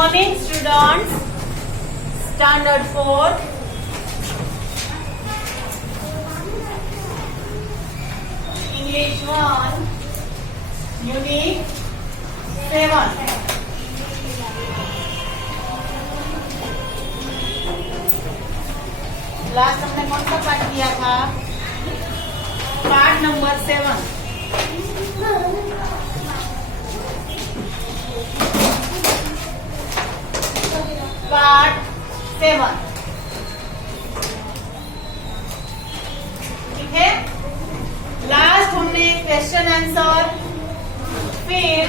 morning, students. Standard 4. English 1. Unit 7. Last हमने कौन सा पाठ किया था? पाठ नंबर 7. पार्ट 7. ठीक है. लास्ट हमने क्वेश्चन आंसर, फिर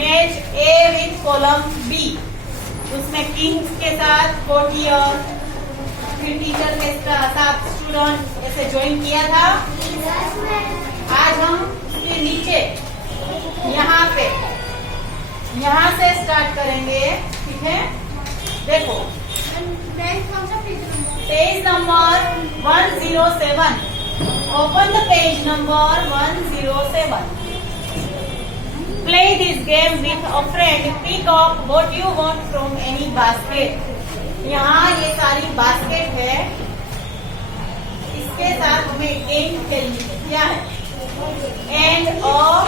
match A with column B, उसमें किंग्स के साथ कोटियर, फिर टीचर के साथ स्टूडेंट ऐसे ज्वाइन किया था. आज हम उसके नीचे यहाँ से स्टार्ट करेंगे. ठीक है. देखो page number 107. Open the page number 107. Play this game with a friend. Pick up what you want from any basket. यहाँ ये सारी बास्केट है, इसके साथ हमें गेम खेलनी है. क्या है? एंड और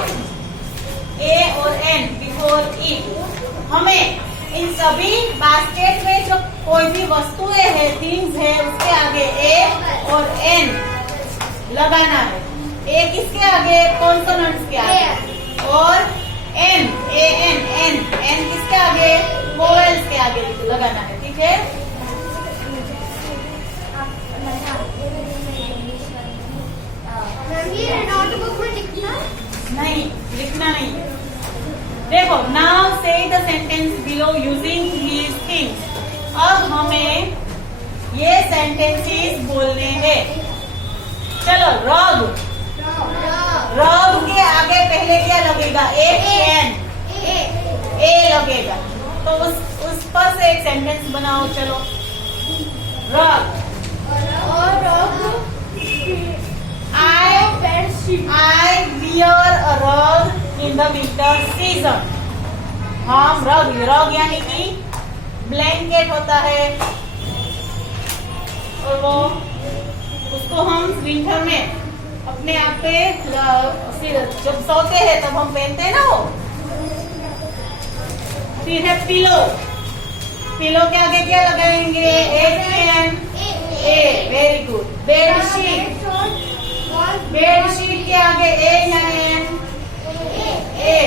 ए और एन बिफोर इट. हमें इन सभी बास्केट में जो कोई भी वस्तुएं है, थिंग्स है, उसके आगे ए और एन लगाना है. ए किसके आगे? कॉन्सोनेंट्स के आगे. और एन, ए एन, एन किसके आगे? वोवेल्स के आगे लगाना है. ठीक है. नोटबुक में लिखना नहीं, लिखना नहीं. देखो, नाउ से the sentence below using these things. अब हमें ये सेंटेंसेस बोलने हैं. चलो. रग, रग के आगे पहले क्या लगेगा? एन, ए लगेगा. तो उस पर से एक सेंटेंस बनाओ. चलो. रग. I wear a rug in the winter season. हम रग यानी कि ब्लैंकेट होता है, और वो उसको हम विंटर में अपने आप पे जब सोते हैं तब हम पहनते हैं ना वो. फिर है पिलो. पिलो के आगे क्या लगाएंगे? An, a. Very good. Bedsheet. Bedsheet के आगे ए या an? A.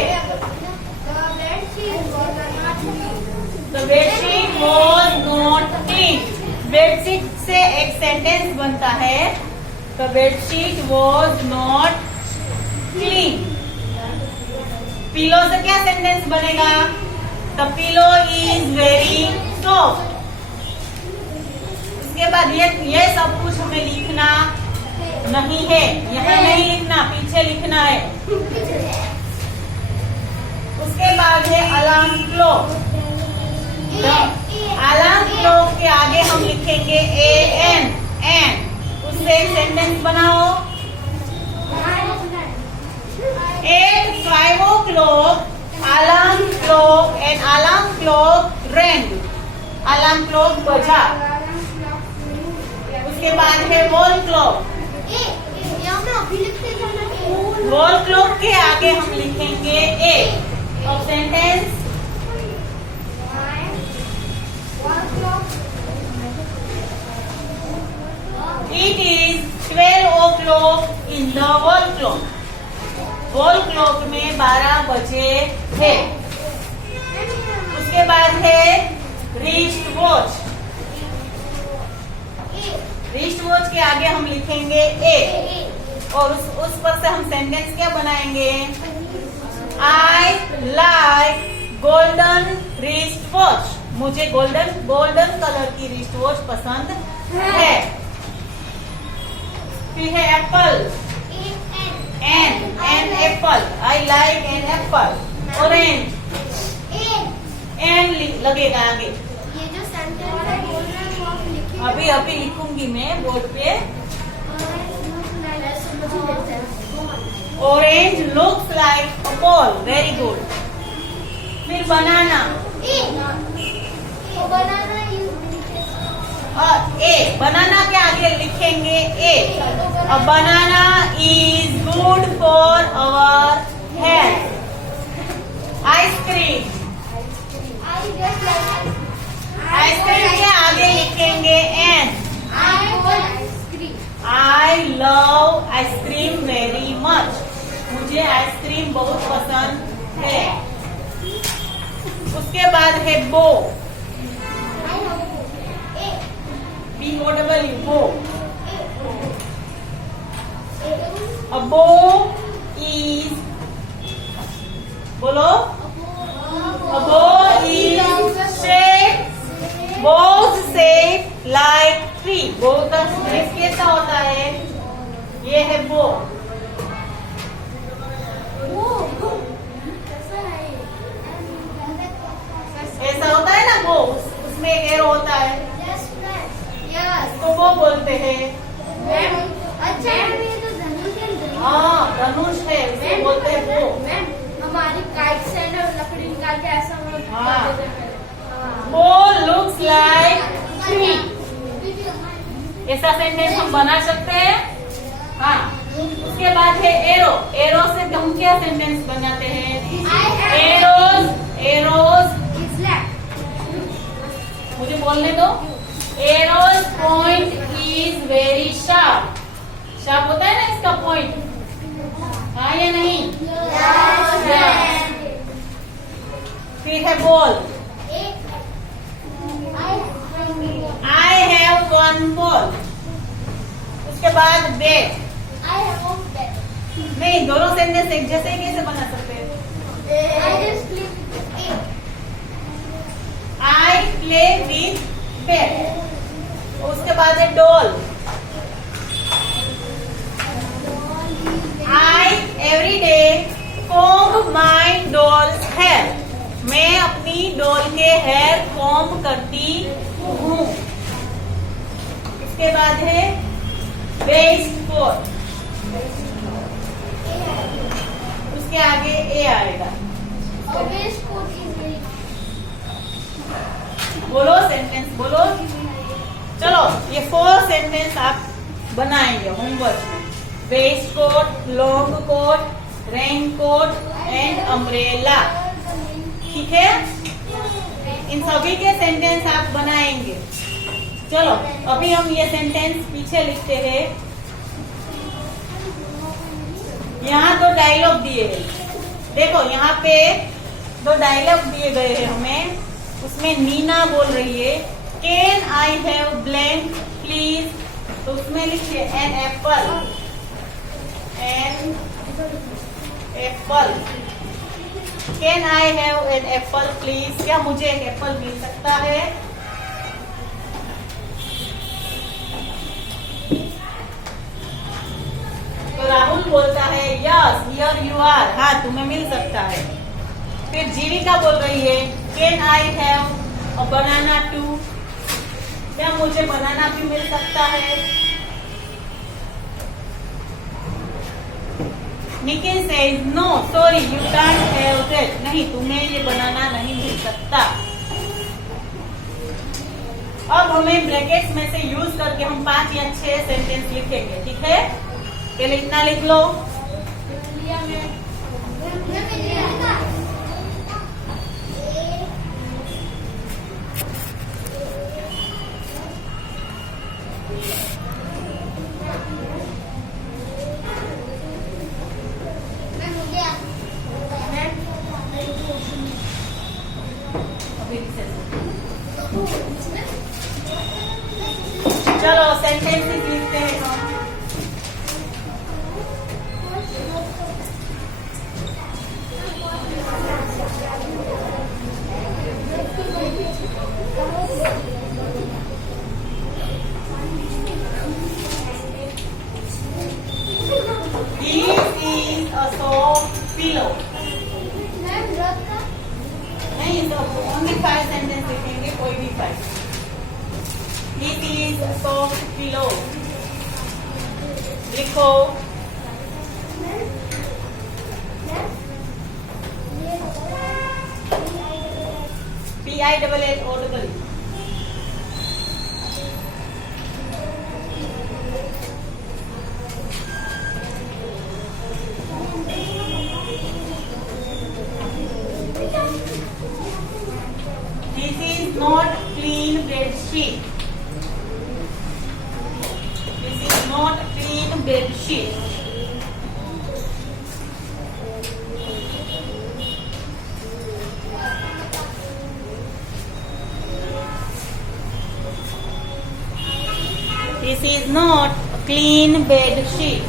The bedsheet was not clean. Bedsheet से एक सेंटेंस बनता है. The bedsheet was not clean. Pillow से क्या सेंटेंस बनेगा? The pillow is very soft. उसके बाद ये सब कुछ हमें लिखना नहीं है. यहाँ नहीं लिखना, पीछे लिखना है. उसके बाद है अलार्म क्लॉक. अलार्म क्लॉक के आगे हम लिखेंगे ए एन. उससे एक सेंटेंस बनाओ. At 5 o'clock alarm clock and alarm clock rang. Alarm clock बजा. उसके बाद है वॉल क्लॉक. वॉल क्लॉक के आगे हम लिखेंगे ए. अब sentence It is 12 o'clock in the wall clock. Wall clock में 12 बजे है. उसके बाद है रिस्ट वॉच. रिस्ट वॉच के आगे हम लिखेंगे ए. और उस पर से हम सेंटेंस क्या बनाएंगे? I like golden wrist watch. मुझे गोल्डन कलर की रिस्ट वॉच पसंद है. फिर है apple. An apple. I like an apple. Orange. An लगेगा आगे. ये जो सेंटेंस है बोल रहे हैं वो आप लिखिए. अभी लिखूंगी मैं बोर्ड पे. Orange looks like a ball. Very good. फिर बनाना. बनाना इज और ए बनाना के आगे लिखेंगे a. Banana is good for our health. Ice cream, I just like ice cream के आगे लिखेंगे an. I ice cream I love ice cream very much. मुझे आइसक्रीम बहुत पसंद है। उसके बाद है बो, BOW बो। A bow is, बोलो, a bow is shaped, bows shaped like tree। बो का शेप कैसा होता है? ये है बो। ऐसा होता है ना बो, उसमें एक एरो होता है, तो वो बोलते हैं। अच्छा ये तो धनुष है। हाँ धनुष है, उसे बोलते हैं बो। मैम हमारी काइट से ना लकड़ी निकाल के ऐसा हम लोग हाँ। कर देते हैं पहले। बो लुक्स लाइक ट्री। ऐसा सेंटेंस हम बना सकते हैं। हाँ, उसके बाद है एरो। एरो से हम क्या सेंटेंस बनाते हैं? एरोज, एरोज, मुझे बोलने दो। Arrows point is very sharp. Sharp होता है ना इसका पॉइंट, हाँ या नहीं? Yes. फिर है ball. I have one ball. उसके बाद बैट। नहीं, दोनों सेंटेंस एक जैसे ही कैसे बना सकते हैं? I play with bat. उसके बाद है डॉल। आई एवरी डे कॉम्ब माई डॉल्स हेयर। मैं अपनी डॉल के हेयर कॉम्ब करती हूँ। इसके बाद है वेस्ट कोट। उसके आगे ए आएगा। बोलो सेंटेंस बोलो। चलो ये 4 सेंटेंस आप बनाएंगे होमवर्क में। Waistcoat, long coat, raincoat and umbrella. ठीक है, इन सभी के सेंटेंस आप बनाएंगे। चलो अभी हम ये सेंटेंस पीछे लिखते हैं। यहाँ 2 डायलॉग दिए हैं। देखो यहाँ पे 2 डायलॉग दिए गए हैं हमें। उसमें नीना बोल रही है, can I have blank please. तो उसमें लिखिए an apple, an apple. Can I have an apple please. क्या मुझे एक एप्पल मिल सकता है? तो राहुल बोलता है यस हियर यू आर। हाँ तुम्हें मिल सकता है। फिर जीविका बोल रही है can I have a banana too. क्या मुझे बनाना भी मिल सकता है? Nikhil says no sorry you can't have that. नहीं तुम्हें ये बनाना नहीं मिल सकता। अब हमें ब्रैकेट्स में से यूज करके हम 5 या 6 सेंटेंस लिखेंगे। ठीक है, पहले इतना लिख लो। चलो सेंटेंसेस लिखते हैं हम। This is a soft pillow. नहीं तो only 5 सेंटेंस लिखेंगे, कोई भी 5। This is a soft pillow. लिखो। PILLOW sheet. This is not a clean bed sheet. This is not a clean bed sheet.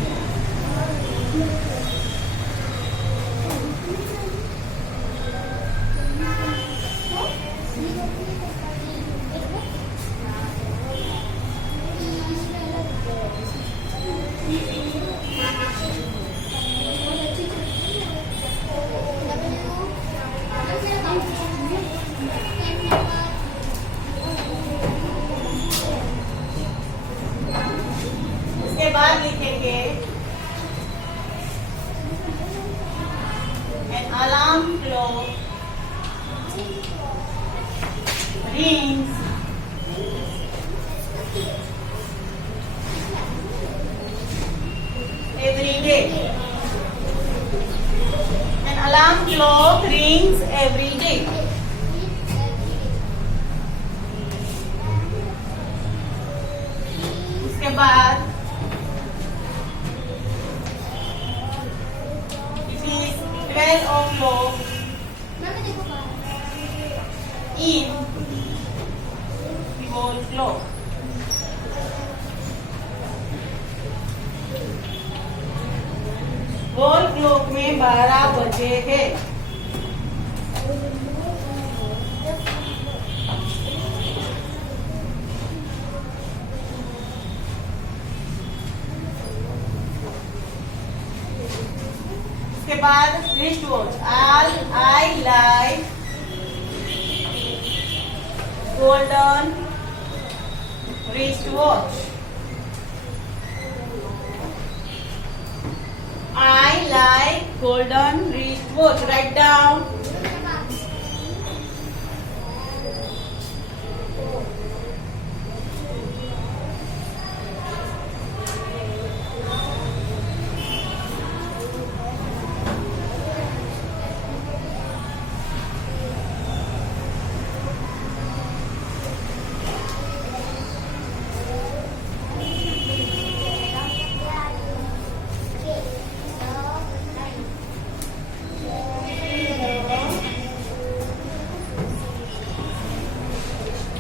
उसके बाद लिखेंगे an alarm clock rings every day. An alarm clock rings every day. उसके बाद it is 12 o'clock in the wall clock. Wall clock में 12 बजे है. उसके बाद wrist watch. I like golden wrist watch. I like golden wristwatch. Write down.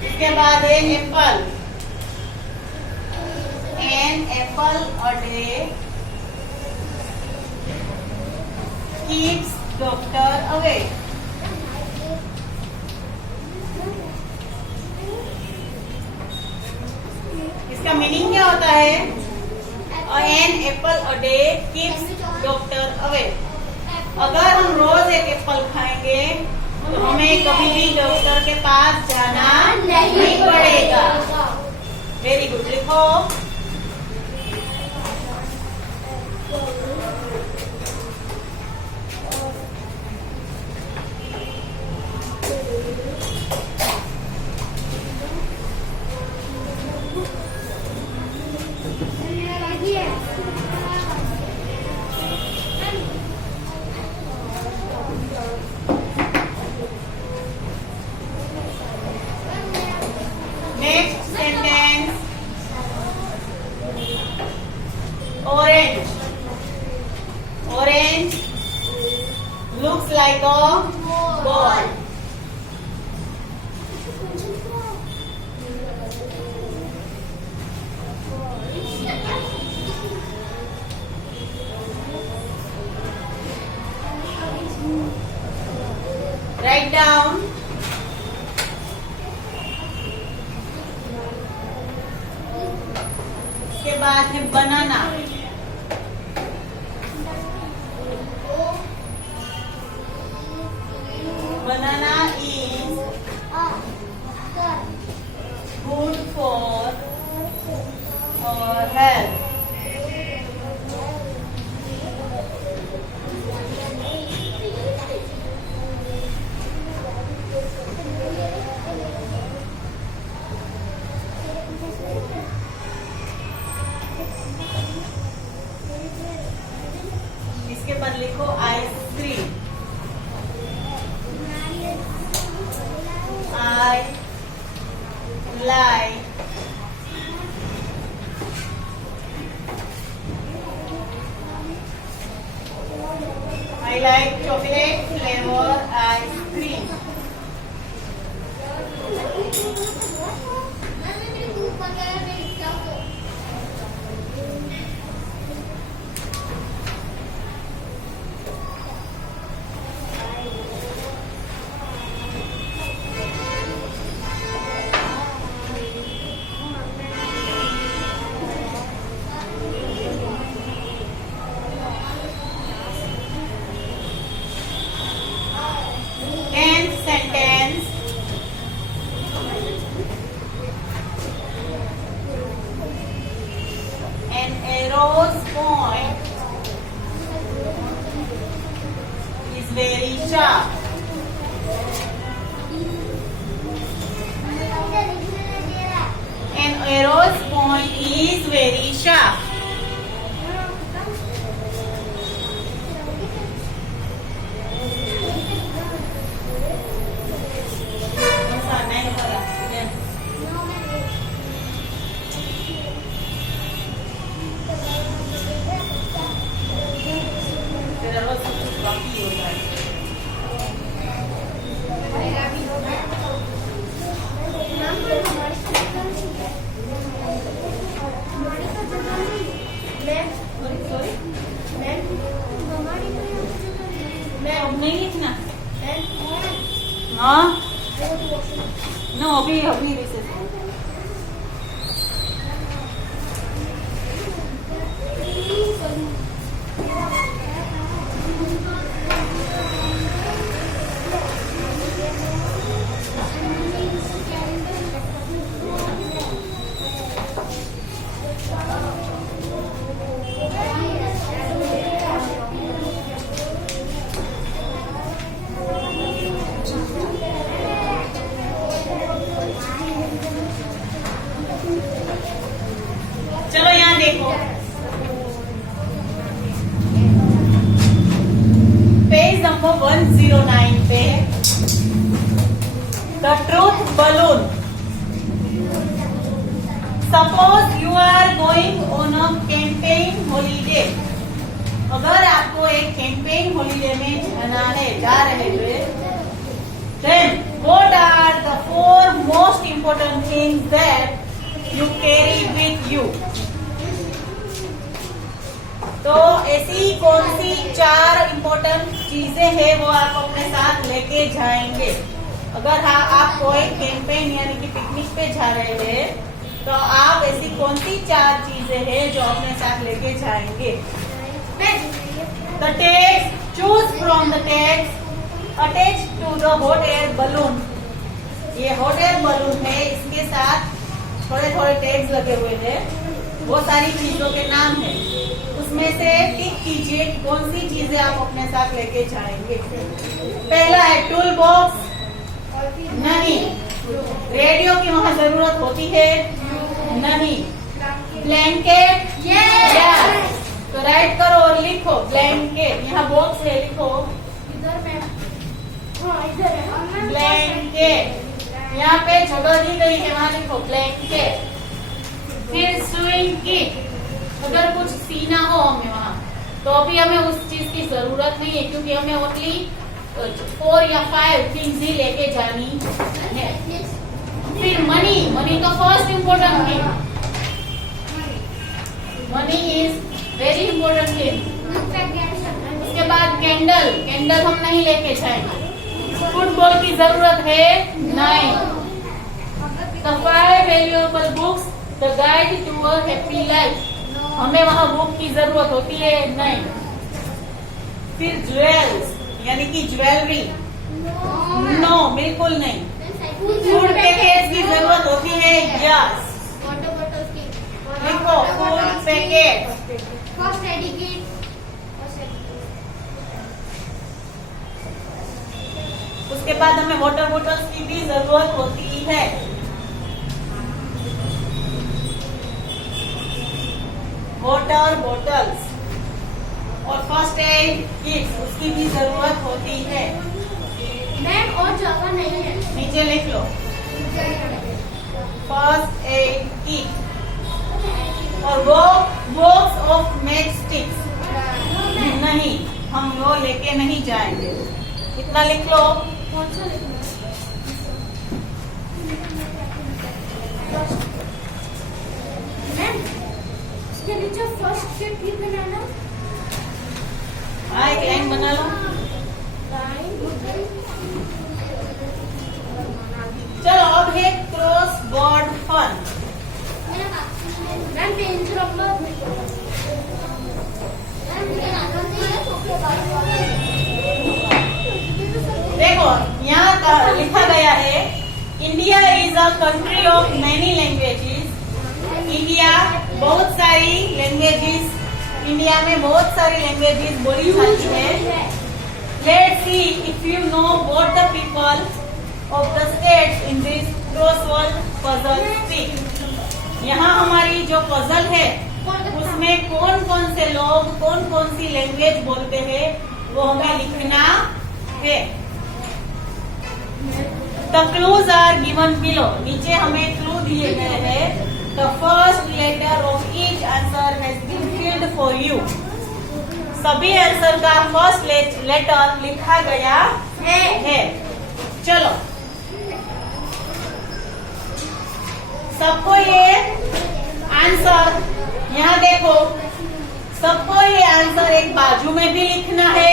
इसके बाद है Apple. An apple a day keeps doctor away. इसका मीनिंग क्या होता है? An apple a day keeps doctor away. अगर हम रोज एक एप्पल खाएंगे तो हमें कभी भी डॉक्टर के पास जाना नहीं पड़ेगा. Very good. लिखो. Next sentence. Orange. Orange looks like a ball. Write down. इसके बाद है बनाना. Banana is good for our health. Flavour ice cream. Sentence. An arrow's point is very sharp. An arrow's point is very sharp. नहीं लिखना हाँ no अभी अभी recess चलो यहाँ देखो पेज नंबर 109 पे the truth balloon. Suppose you are going on a campaign holiday. अगर आपको एक कैंपेन हॉलीडे में जाना है, जा रहे हुए, then what are the 4 most important things that you carry with you। तो ऐसी कौन सी 4 इम्पोर्टेंट चीजें हैं वो आप अपने साथ लेके जाएंगे। अगर हाँ आप कोई कैंपेन यानी कि पिकनिक पे जा रहे हैं तो आप ऐसी कौन सी 4 चीजें हैं जो अपने साथ लेके जाएंगे। The text, choose from the text attach to the hot air balloon. ये हॉट एयर बलून है, इसके साथ थोड़े थोड़े टैग्स लगे हुए हैं, वो सारी चीजों के नाम है। उसमें से टिक कीजिए कि कौन सी चीजें आप अपने साथ लेके जाएंगे। पहला है टूल बॉक्स, नहीं। रेडियो की वहाँ जरूरत होती है, नहीं। Blanket, yes. तो राइट करो और लिखो ब्लैंकेट। यहाँ बॉक्स है, लिखो ब्लैंकेट। यहाँ पे जगह दी गई है, वहाँ लिखो ब्लैंकेट। फिर स्विंग किट, अगर कुछ सीना हो हमें वहाँ तो अभी हमें उस चीज की जरूरत नहीं है, क्योंकि हमें ओनली 4 या 5 थिंग्स ही लेके जानी है। फिर मनी, मनी का first important thing, money is very important thing. उसके बाद कैंडल, कैंडल हम नहीं लेके जाएंगे। फुटबॉल की जरूरत है, नहीं। The 5 valuable books, the guide to a happy life, हमें वहाँ बुक की जरूरत होती है, नहीं। फिर ज्वेल्स यानी कि ज्वेलरी, नो बिल्कुल नहीं। फूड पैकेट की जरूरत होती है, यस। लिखो food packet. First aid kit, उसके बाद हमें वाटर बोटल्स की भी जरूरत होती है। वाटर बोटल्स और फर्स्ट एड किट, उसकी भी जरूरत होती है। मैम और जगह नहीं है, नीचे लिख लो फर्स्ट एड किट। और वो बॉक्स ऑफ मैच स्टिक्स, नहीं, हम वो लेके नहीं जाएंगे। इतना लिख लो। कौन सा लिखना है? मैम, इसके नीचे फर्स्ट से ठीक बनाना। हाँ, एक लाइन बना लो। चलो अब है crossword fun. Ma'am pen रख लो। देखो यहाँ लिखा गया है India is a country of many languages. India बहुत सारी लैंग्वेजेस, इंडिया में बहुत सारी लैंग्वेजेस बोली जाती है। Let's see if you know what the people of the states in this crossword puzzle speak. यहाँ हमारी जो पजल है उसमें कौन कौन से लोग कौन कौन सी लैंग्वेज बोलते हैं वो हमें लिखना है। The clues are given below. नीचे हमें क्लू दिए गए हैं। The first letter of each answer has been filled for you. सभी आंसर का फर्स्ट लेटर लिखा गया है। चलो सबको ये आंसर, यहाँ देखो, सबको ये आंसर एक बाजू में भी लिखना है,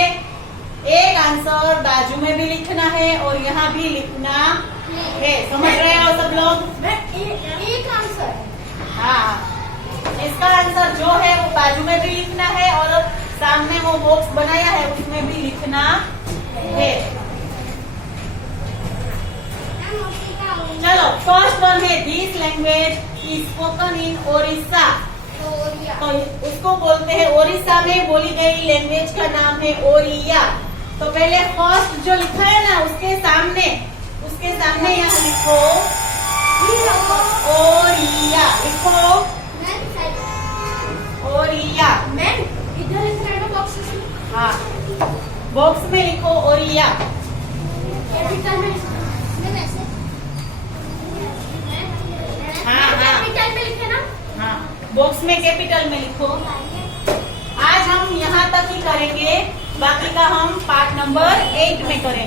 एक आंसर बाजू में भी लिखना है और यहाँ भी लिखना है। समझ रहे हो सब लोग? एक आंसर। हाँ, इसका आंसर जो है वो बाजू में भी लिखना है और सामने वो बॉक्स बनाया है उसमें भी लिखना है। चलो फर्स्ट वन है this language is spoken in Odisha. तो उसको बोलते हैं, ओडिशा में बोली गई लैंग्वेज का नाम है ओरिया। तो पहले फर्स्ट जो लिखा है ना उसके सामने यहाँ लिखो ओरिया। लिखो ओरिया। मैम इधर लिखना है बॉक्स में। हाँ, बॉक्स में लिखो ओरिया। कैपिटल में ऐसे। हाँ हाँ कैपिटल में लिखे ना। हाँ, बॉक्स में कैपिटल में लिखो। आज हम यहाँ तक ही करेंगे, बाकी का हम पार्ट नंबर 8 में करेंगे।